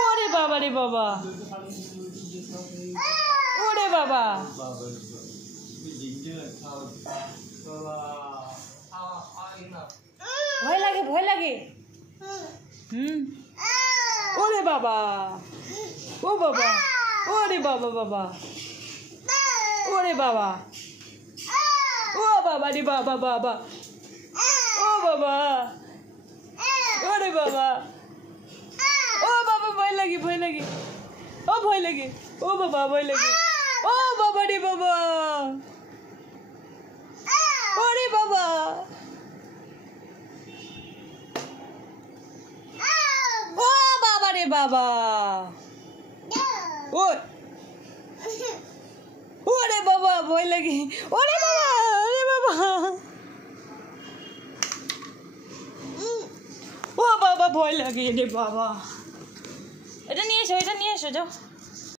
ওরে বাবা রে বাবা ওরে বাবা ভয় লাগে ওরে বাবা ও বাবা ওরে বাবা বাবা ওরে বাবা ও বাবা রে বাবা বাবা ও বাবা ওরে বাবা ও বাবা ভয় লাগে ও ভয় লাগে ও বাবা ভয় লাগে ও বাবা রে বাবা ওরে বাবা ও বাবা রে বাবা ওরে বাবা ভয় লাগে ওরে বাবা ও বাবা ভয় লাগে রে বাবা এটা নিয়ে এসো যাও